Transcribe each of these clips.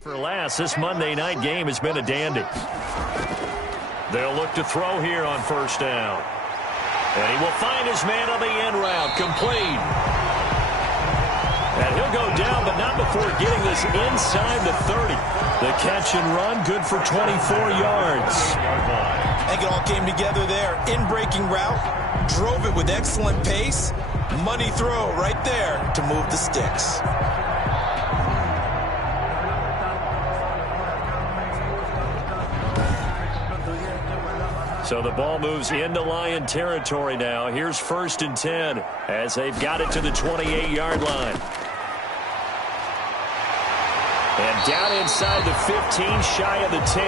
For last, this Monday night game has been a dandy. They'll look to throw here on first down. And he will find his man on the end route, complete. And he'll go down, but not before getting this inside the 30. The catch and run, good for 24 yards. I think it all came together there. In-breaking route, drove it with excellent pace. Money throw right there to move the sticks. So the ball moves into Lion territory now. Here's 1st and 10 as they've got it to the 28-yard line. And down inside the 15, shy of the 10.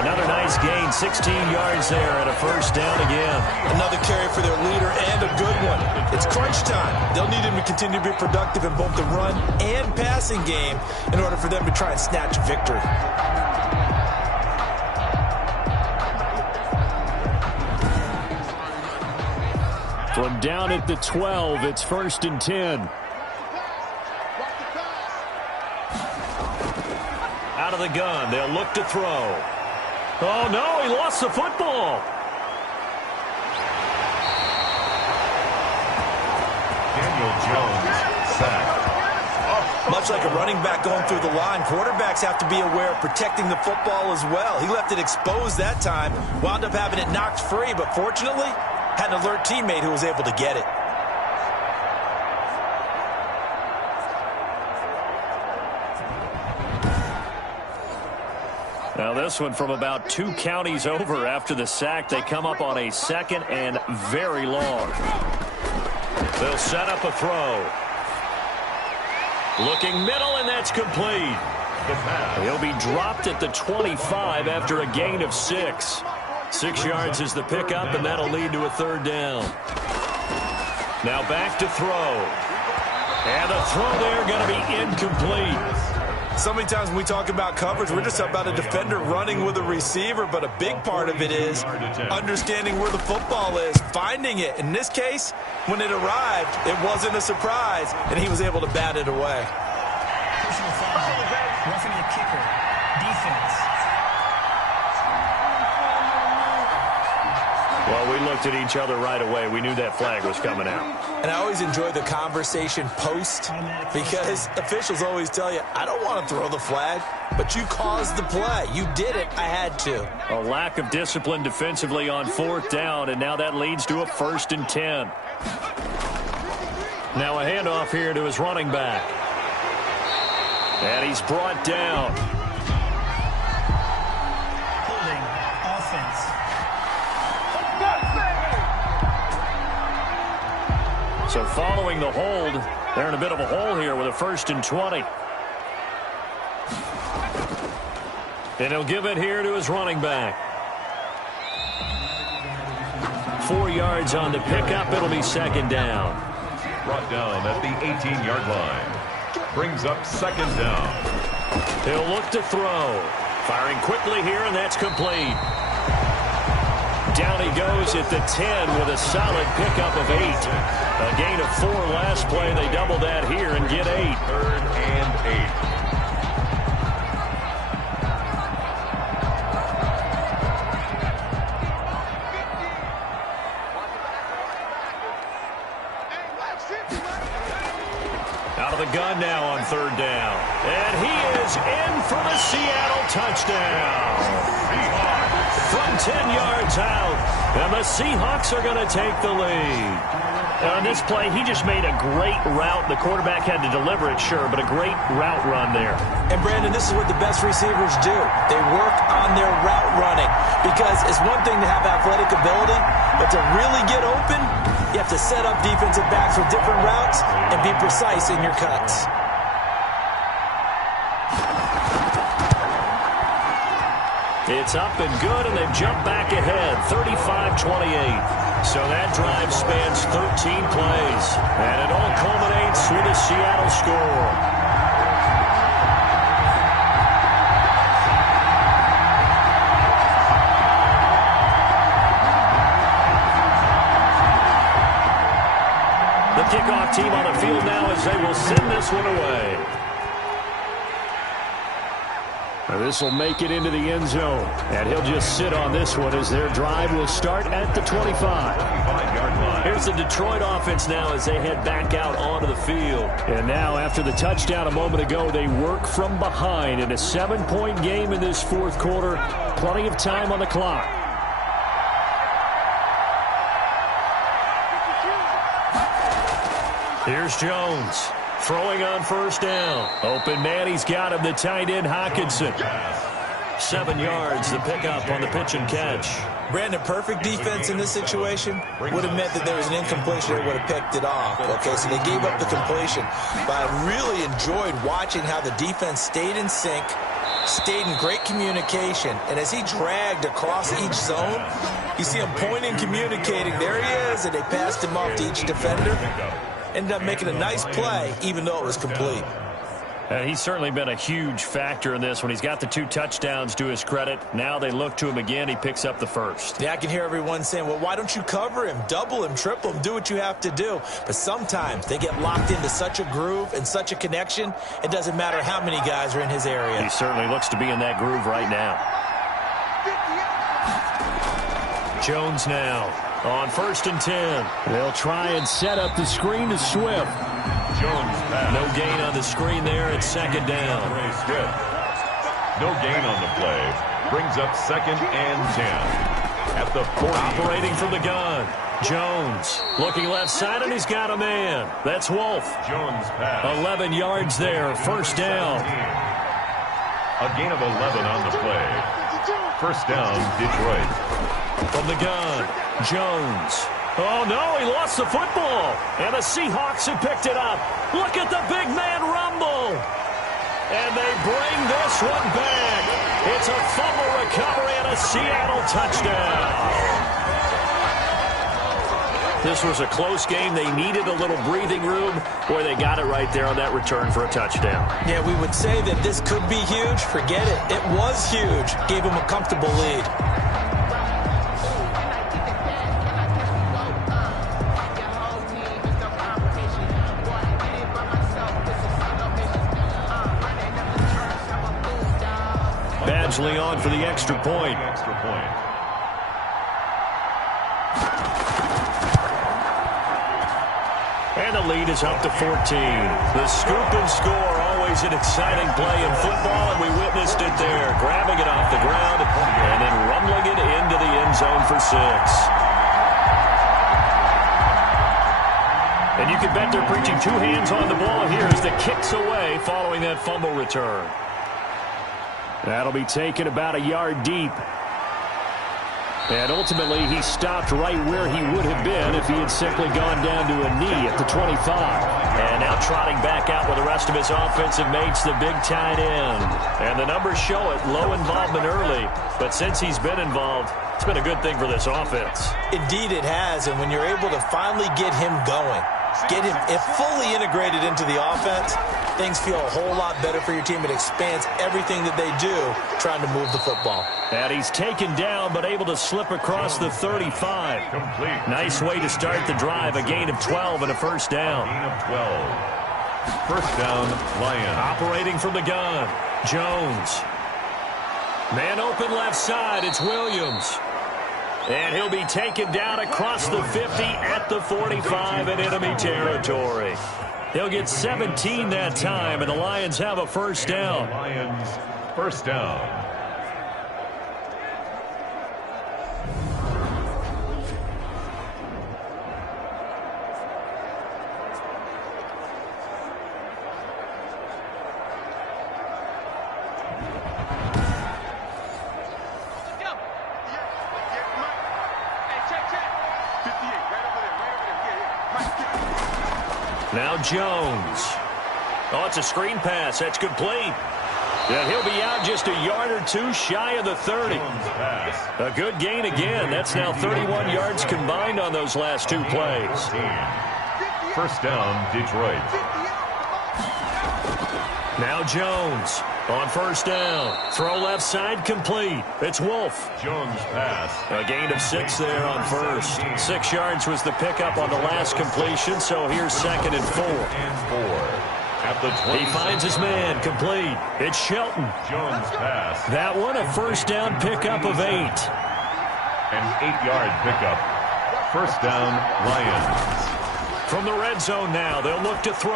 Another nice gain, 16 yards there and a first down again. Another carry for their leader and a good one. It's crunch time. They'll need him to continue to be productive in both the run and passing game in order for them to try and snatch victory. From down at the 12, it's 1st and 10. Out of the gun, they'll look to throw. Oh, no, he lost the football. Daniel Jones, sacked. Much like a running back going through the line, quarterbacks have to be aware of protecting the football as well. He left it exposed that time, wound up having it knocked free, but fortunately, had an alert teammate who was able to get it. Now this one from about 2 counties over after the sack. They come up on a 2nd and very long. They'll set up a throw. Looking middle, and that's complete. He'll be dropped at the 25 after a gain of 6. 6 yards is the pickup, and that'll lead to a 3rd down. Now back to throw. And the throw there going to be incomplete. So many times when we talk about coverage, we're just about a defender running with a receiver, but a big part of it is understanding where the football is, finding it. In this case, when it arrived, it wasn't a surprise, and he was able to bat it away. Personal foul, roughing the kicker, defense. Well, we looked at each other right away. We knew that flag was coming out. And I always enjoy the conversation post because officials always tell you, I don't want to throw the flag, but you caused the play. You did it. I had to. A lack of discipline defensively on 4th down, and now that leads to a 1st and 10. Now a handoff here to his running back. And he's brought down. Holding offense. So following the hold, they're in a bit of a hole here with a 1st and 20. And he'll give it here to his running back. 4 yards on the pickup. It'll be 2nd down. Brought down at the 18-yard line. Brings up 2nd down. He'll look to throw. Firing quickly here, and that's complete. Down he goes at the 10 with a solid pickup of 8. A gain of 4 last play. They double that here and get 8. 3rd and 8. Out of the gun now on 3rd down. And he is in for the Seattle touchdown. From 10 yards out. And the Seahawks are going to take the lead. On this play, he just made a great route. The quarterback had to deliver it, sure, but a great route run there. And, Brandon, this is what the best receivers do. They work on their route running because it's one thing to have athletic ability, but to really get open, you have to set up defensive backs with different routes and be precise in your cuts. It's up and good, and they've jumped back ahead, 35-28. So that drive spans 13 plays, and it all culminates with a Seattle score. The kickoff team on the field now as they will send this one away. This will make it into the end zone. And he'll just sit on this one as their drive will start at the 25-yard line. Here's the Detroit offense now as they head back out onto the field. And now after the touchdown a moment ago, they work from behind in a 7-point game in this fourth quarter. Plenty of time on the clock. Here's Jones. Throwing on first down. Open man, he's got him, the tight end, Hockenson. 7 yards, the pickup on the pitch and catch. Brandon, perfect defense in this situation would have meant that there was an incompletion that would have picked it off. Okay, so they gave up the completion. But I really enjoyed watching how the defense stayed in sync, stayed in great communication. And as he dragged across each zone, you see him pointing, communicating. There he is, and they passed him off to each defender. Ended up making a nice play, even though it was complete. He's certainly been a huge factor in this when he's got the 2 touchdowns to his credit. Now they look to him again. He picks up the first. Yeah, I can hear everyone saying, well, why don't you cover him, double him, triple him, do what you have to do. But sometimes they get locked into such a groove and such a connection, it doesn't matter how many guys are in his area. He certainly looks to be in that groove right now. Jones now on 1st and 10. They'll try and set up the screen to Swift. Jones pass. No gain on the screen there at 2nd down. Swift. No gain on the play. Brings up 2nd and 10. At the 40. Operating from the gun. Jones looking left side, and he's got a man. That's Wolf. Jones pass. 11 yards there. First down. A gain of 11 on the play. First down, Detroit. From the gun, Jones. Oh, no, he lost the football. And the Seahawks have picked it up. Look at the big man rumble. And they bring this one back. It's a fumble recovery and a Seattle touchdown. This was a close game. They needed a little breathing room. Boy, they got it right there on that return for a touchdown. Yeah, we would say that this could be huge. Forget it. It was huge. Gave him a comfortable lead. Badgley on for the extra point. And the lead is up to 14. The scoop and score, always an exciting play in football, and we witnessed it there. Grabbing it off the ground and then rumbling it into the end zone for 6. And you can bet they're preaching 2 hands on the ball here as the kick's away following that fumble return. That'll be taken about a yard deep. And ultimately, he stopped right where he would have been if he had simply gone down to a knee at the 25. And now trotting back out with the rest of his offensive mates, the big tight end. And the numbers show it, low involvement early. But since he's been involved, it's been a good thing for this offense. Indeed it has, and when you're able to finally get him going, get him fully integrated into the offense, things feel a whole lot better for your team. It expands everything that they do trying to move the football. And he's taken down but able to slip across the 35. Complete. Nice way to start the drive. A gain of 12 and a first down. Gain of 12. First down, Lions. Operating from the gun, Jones. Man open left side. It's Williams. And he'll be taken down across the 50 at the 45 in enemy territory. He'll get 17 that time, and the Lions have a first down. Lions, first down. Now Jones. Oh, it's a screen pass. That's complete. And he'll be out just a yard or 2 shy of the 30. A good gain again. That's now 31 yards combined on those last 2 plays. First down, Detroit. Now Jones on first down. Throw left side complete. It's Wolf. Jones pass. A gain of 6 there on first. 6 yards was the pickup on the last completion, so here's 2nd and 4. At the 20. He finds his man, complete. It's Shelton. Jones pass. That one a first down pickup of 8. An 8-yard pickup. First down, Lions. From the red zone now, they'll look to throw.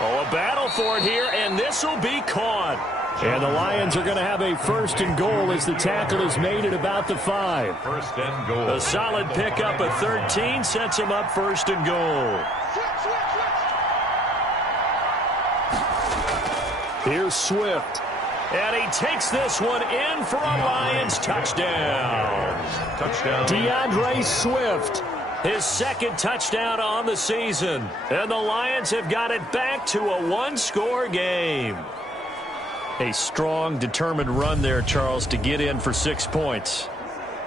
Oh, a battle for it here, and this will be caught. And the Lions are going to have a first and goal as the tackle is made at about the 5. First and goal. A solid pickup of 13 sets them up first and goal. Here's Swift. And he takes this one in for a Lions touchdown. Touchdown. DeAndre Swift, his second touchdown on the season. And the Lions have got it back to a one-score game. A strong, determined run there, Charles, to get in for 6 points.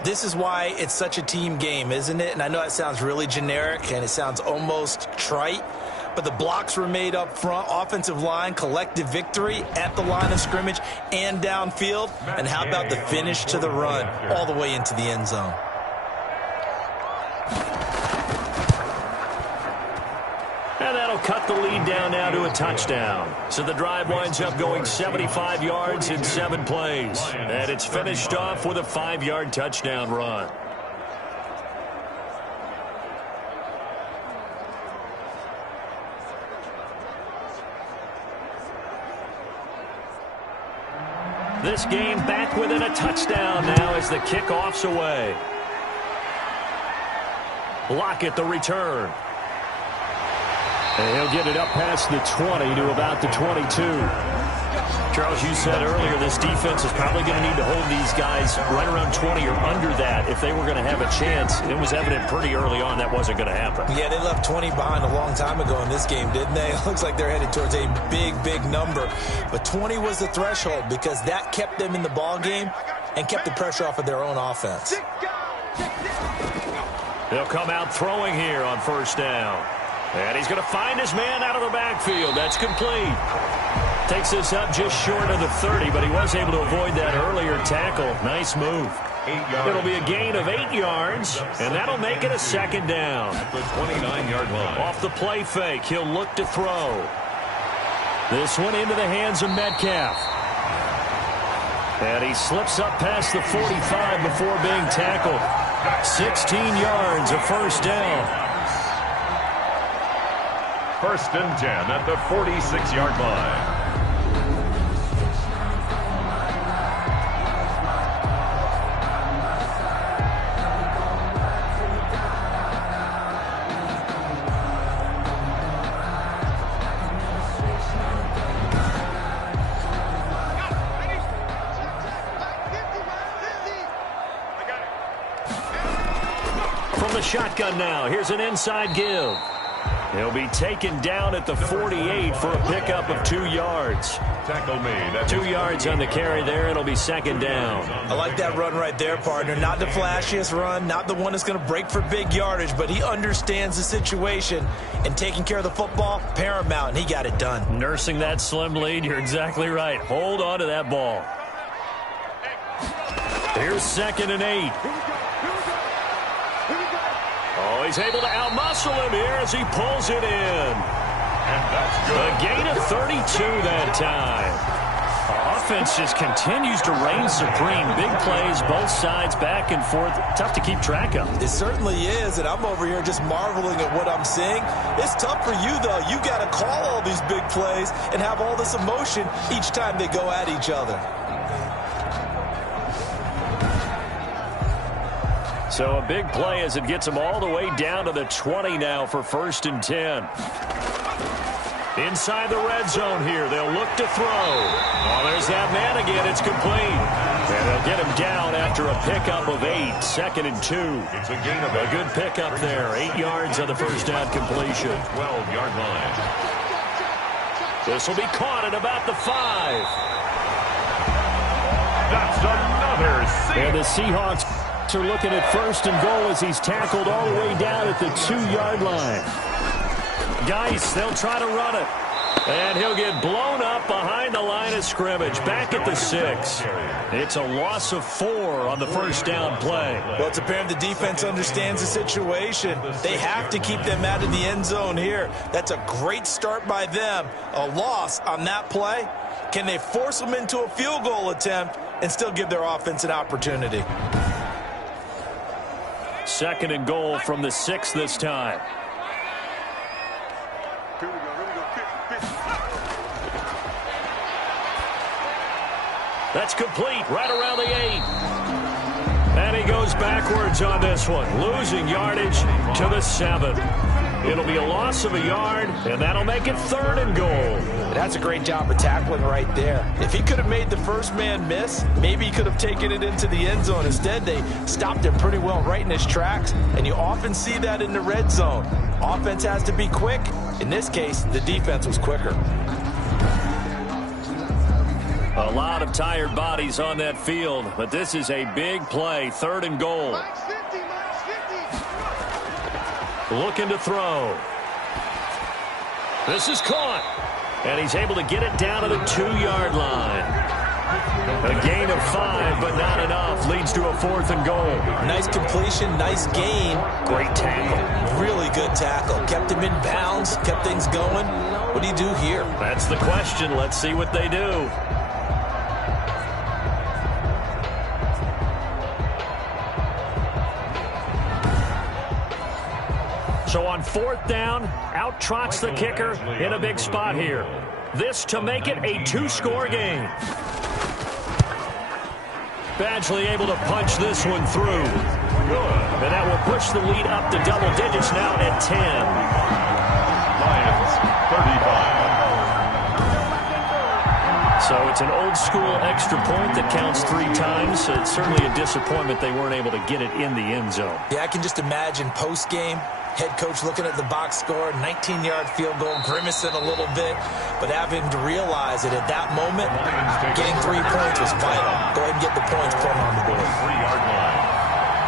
This is why it's such a team game, isn't it? And I know it sounds really generic and it sounds almost trite, but the blocks were made up front, offensive line, collective victory at the line of scrimmage and downfield. And how about the finish to the run all the way into the end zone? And that'll cut the lead down now to a touchdown. So the drive winds up going 75 yards in 7 plays. And it's finished off with a 5-yard touchdown run. This game back within a touchdown now as the kickoff's away. Lockett the return. And he'll get it up past the 20 to about the 22. Charles, you said earlier this defense is probably going to need to hold these guys right around 20 or under that if they were going to have a chance. It was evident pretty early on that wasn't going to happen. Yeah, they left 20 behind a long time ago in this game, didn't they? It looks like they're headed towards a big, big number. But 20 was the threshold because that kept them in the ball game and kept the pressure off of their own offense. They'll come out throwing here on first down. And he's going to find his man out of the backfield. That's complete. Takes this up just short of the 30, but he was able to avoid that earlier tackle. Nice move. 8 yards. It'll be a gain of 8 yards, and that'll make it a second down. At the 29-yard line. Off the play fake, he'll look to throw. This one into the hands of Metcalf. And he slips up past the 45 before being tackled. 16 yards, a first down. First and 10 at the 46-yard line. From the shotgun now, here's an inside give. He'll be taken down at the 48 for a pickup of 2 yards. Tackle made. 2 yards on the carry there. It'll be second down. I like that run right there, partner. Not the flashiest run, not the one that's going to break for big yardage, but he understands the situation, and taking care of the football, paramount, and he got it done. Nursing that slim lead, you're exactly right. Hold on to that ball. Here's second and 8. Oh, he's able to outmuscle him here as he pulls it in. And that's good. A gain of 32 that time. Offense just continues to reign supreme. Big plays, both sides, back and forth. Tough to keep track of. It certainly is, and I'm over here just marveling at what I'm seeing. It's tough for you, though. You got to call all these big plays and have all this emotion each time they go at each other. So a big play as it gets them all the way down to the 20 now for first and 10. Inside the red zone here. They'll look to throw. Oh, there's that man again. It's complete. And they'll get him down after a pickup of 8. Second and 2. It's a gain of A good pickup there. 8 yards on the first down completion. 12-yard line. This will be caught at about the 5. That's another And the Seahawks are looking at first and goal as he's tackled all the way down at the 2-yard line. Geis, they'll try to run it. And he'll get blown up behind the line of scrimmage, back at the 6. It's a loss of 4 on the first down play. Well, it's apparent the defense understands the situation. They have to keep them out of the end zone here. That's a great start by them. A loss on that play. Can they force them into a field goal attempt and still give their offense an opportunity? 2nd and goal from the 6 this time. That's complete right around the 8. And he goes backwards on this one, losing yardage to the 7. It'll be a loss of a yard, and that'll make it 3rd and goal. That's a great job of tackling right there. If he could have made the first man miss, maybe he could have taken it into the end zone. Instead, they stopped him pretty well right in his tracks, and you often see that in the red zone. Offense has to be quick. In this case, the defense was quicker. A lot of tired bodies on that field, but this is a big play, 3rd and goal. Looking to throw. This is caught. And he's able to get it down to the 2-yard line. A gain of 5, but not enough. Leads to a 4th and goal. Nice completion, nice gain. Great tackle. Really good tackle. Kept him in bounds, kept things going. What do you do here? That's the question. Let's see what they do. So on 4th down, out trots the kicker in a big spot here. This to make it a 2-score game. Badgley able to punch this one through. And that will push the lead up to double digits now at 10. Lions, 35. So it's an old-school extra point that counts 3 times. It's certainly a disappointment they weren't able to get it in the end zone. Yeah, I can just imagine post-game, head coach looking at the box score, 19-yard field goal, grimacing a little bit, but having to realize that at that moment, getting 3 points was vital. Go ahead and get the points, put them on the board. 3-yard line.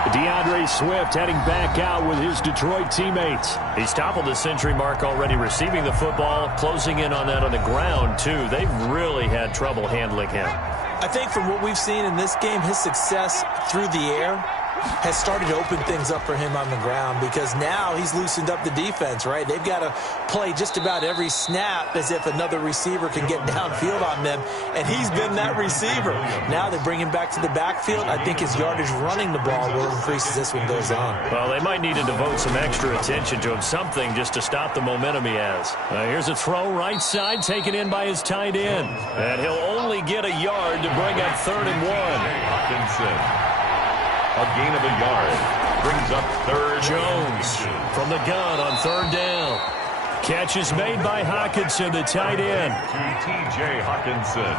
DeAndre Swift heading back out with his Detroit teammates. He's toppled the century mark already, receiving the football, closing in on that on the ground, too. They've really had trouble handling him. I think from what we've seen in this game, his success through the air has started to open things up for him on the ground, because now he's loosened up the defense, right? They've got to play just about every snap as if another receiver can get downfield on them, and he's been that receiver. Now they bring him back to the backfield. I think his yardage running the ball will increase as this one goes on. Well, they might need to devote some extra attention to him, something just to stop the momentum he has. Here's a throw right side, taken in by his tight end. And he'll only get a yard to bring up 3rd and 1. Hawkinson. A gain of a yard. Brings up 3rd. Jones from the gun on 3rd down. Catch is made by Hockenson, the tight end. To T.J. Hockenson.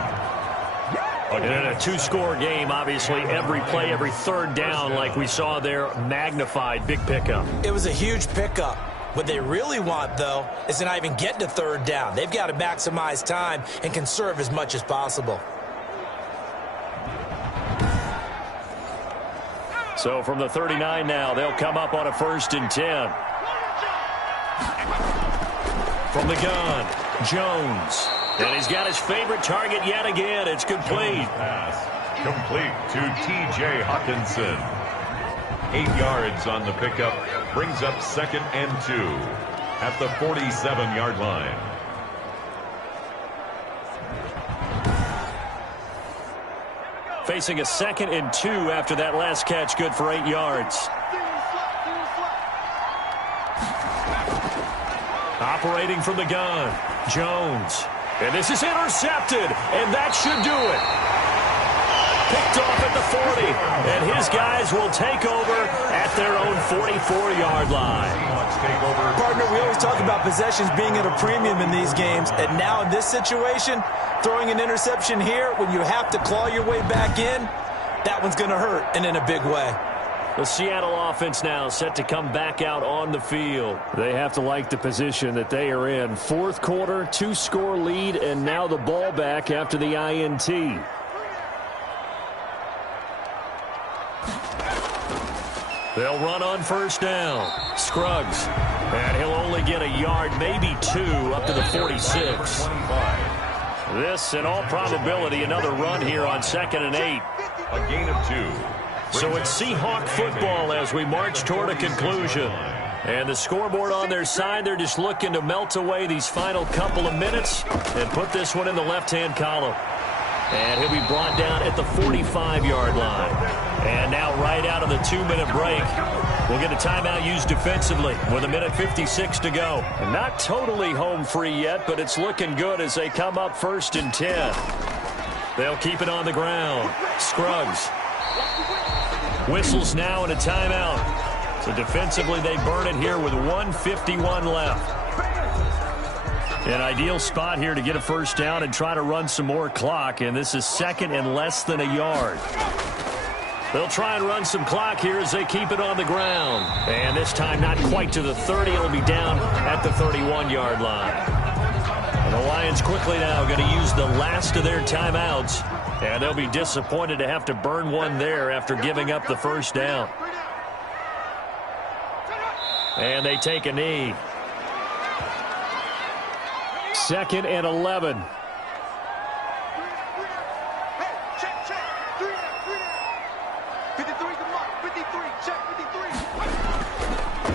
And in a 2-score game, obviously, every play, every 3rd down, like we saw there, magnified, big pickup. It was a huge pickup. What they really want, though, is to not even get to 3rd down. They've got to maximize time and conserve as much as possible. So from the 39 now, they'll come up on a 1st and 10. From the gun, Jones. And he's got his favorite target yet again. It's complete. Pass complete to T.J. Hockenson. 8 yards on the pickup. Brings up 2nd and 2 at the 47-yard line. Facing a 2nd and 2 after that last catch, good for 8 yards. Operating from the gun, Jones. And this is intercepted, and that should do it. Picked off at the 40, and his guys will take over at their own 44-yard line. Partner, we always talk about possessions being at a premium in these games, and now in this situation, throwing an interception here when you have to claw your way back in, that one's going to hurt, and in a big way. The Seattle offense now set to come back out on the field. They have to like the position that they are in. 4th quarter, 2-score lead, and now the ball back after the INT. They'll run on 1st down. Scruggs And he'll only get a yard, maybe 2, up to the 46. This, in all probability, another run here on 2nd and 8. A gain of 2. So it's Seahawk football as we march toward a conclusion. And the scoreboard on their side, they're just looking to melt away these final couple of minutes and put this one in the left-hand column. And he'll be brought down at the 45-yard line. And now right out of the 2-minute break, we'll get a timeout used defensively with 1:56 to go. And not totally home free yet, but it's looking good as they come up 1st and 10. They'll keep it on the ground. Scruggs. Whistles now and a timeout. So defensively, they burn it here with 1:51 left. An ideal spot here to get a first down and try to run some more clock, and this is 2nd and less than a yard. They'll try and run some clock here as they keep it on the ground. And this time not quite to the 30. It'll be down at the 31-yard line. And the Lions quickly now going to use the last of their timeouts, and they'll be disappointed to have to burn one there after giving up the first down. And they take a knee. 2nd and 11.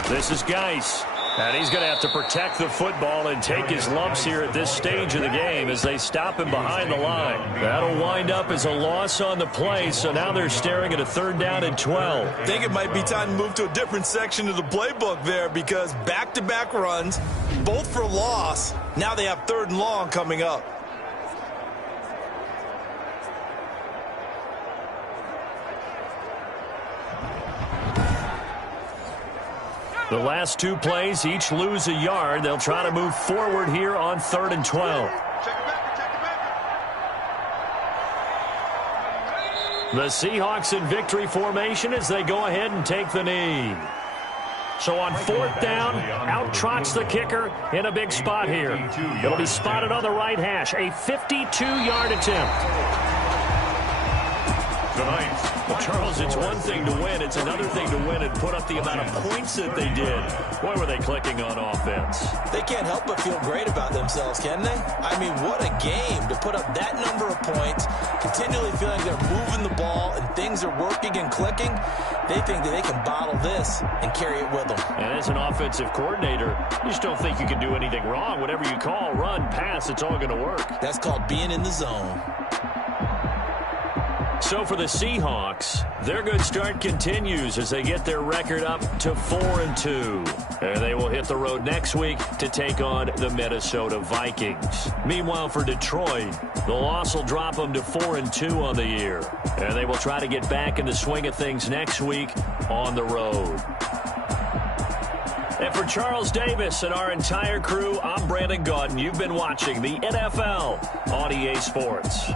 This is Geis. And he's going to have to protect the football and take his lumps here at this stage of the game as they stop him behind the line. That'll wind up as a loss on the play, so now they're staring at a 3rd down and 12. I think it might be time to move to a different section of the playbook there because back-to-back runs, both for loss. Now they have 3rd and long coming up. The last 2 plays, each lose a yard. They'll try to move forward here on 3rd and 12. The Seahawks in victory formation as they go ahead and take the knee. So on 4th down, out trots the kicker in a big spot here. It'll be spotted on the right hash, a 52-yard attempt. Tonight. Well, Charles, it's one thing to win. It's another thing to win and put up the amount of points that they did. Boy, were they clicking on offense. They can't help but feel great about themselves, can they? I mean, what a game to put up that number of points, continually feeling they're moving the ball and things are working and clicking. They think that they can bottle this and carry it with them. And as an offensive coordinator, you just don't think you can do anything wrong. Whatever you call, run, pass, it's all going to work. That's called being in the zone. So for the Seahawks, their good start continues as they get their record up to 4-2. And they will hit the road next week to take on the Minnesota Vikings. Meanwhile, for Detroit, the loss will drop them to 4-2 on the year. And they will try to get back in the swing of things next week on the road. And for Charles Davis and our entire crew, I'm Brandon Gaudin. You've been watching the NFL on EA Sports.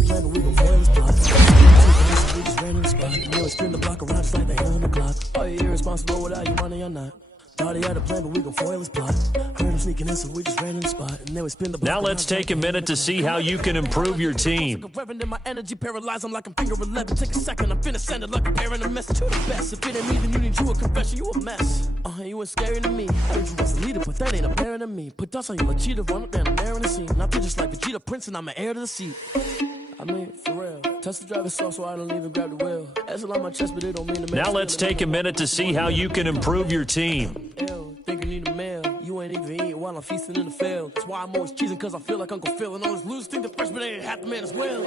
a plan, but we gon' foil his plot. We just ran in the spot. And they would spin the block around just like they hell on the clock. Are you irresponsible without your money or not? Thought he had a plan, but we gon' foil his plot. Heard him sneaking in, so we just ran in the spot. And they would spin the block. Now let's take a minute to see how you can improve your team. My energy paralyzed, I'm like I'm finger 11. Take a second, I'm finna send it like a parent a message. You the best. If it ain't me, then you need you a confession. You a mess. You ain't scary to me. I heard you was a leader, but that ain't apparent to me. Put dust on you like cheetah, run up down the air in the scene. And I feel just like Vegeta Prince, and I'm an heir to the seat. I mean, for real. Touch the driver's soft, so I don't even grab the wheel. That's on my chest, but it don't mean to. Now let's take a minute to see how you can improve your team. Think you need a meal. You ain't even eating while I'm feasting in the field. That's why I'm always cheesing, cause I feel like Uncle Phil. And all those losers think the freshman ain't half the man as well.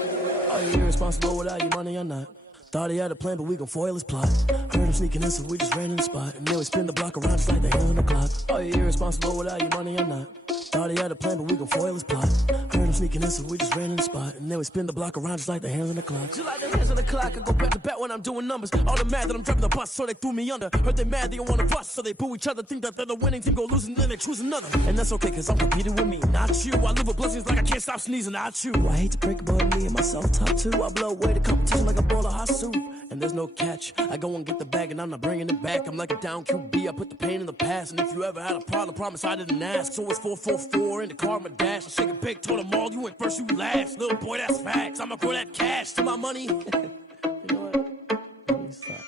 Are you irresponsible without your money or not? Thought he had a plan, but we gon' foil his plot. Heard him sneaking in, so we just ran in the spot. And they would spin the block around just like they hell on the clock. Are you irresponsible without your money or not? Thought he had a plan, but we gon' foil his plot. Heard him sneaking in, so we just ran in the spot. And they would spin the block around just like the hands on the clock. Just like the hands on the clock, I go back to back when I'm doing numbers. All the mad that I'm driving the bus, so they threw me under. Heard they mad, they don't wanna bust, so they boo each other. Think that they're the winning team, go losing, then they choose another. And that's okay, cause I'm competing with me, not you. I live with blessings like I can't stop sneezing, not you. I hate to break it, but me and myself top two. I blow away the competition like a bowl of hot soup. And there's no catch. I go and get the bag and I'm not bringing it back. I'm like a down QB. I put the pain in the past. And if you ever had a problem, promise I didn't ask. So it's 4-4-4 in the car, my dash. I shake a big, told them all, you went first, you last. Little boy, that's facts. I'ma grow that cash to my money. You know what? Let me stop.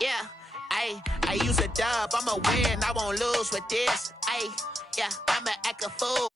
Yeah, I use a dub, I'ma win, I won't lose with this. Yeah, I'ma act a fool.